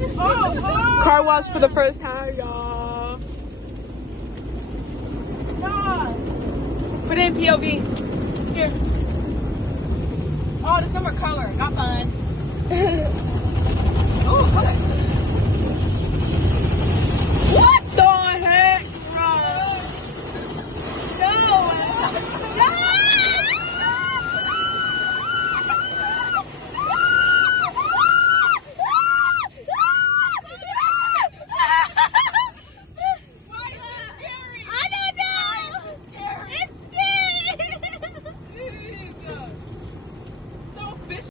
Car wash for the first time, y'all. Put it in POV. Here. Oh, there's no more color. Not fun. Oh, color.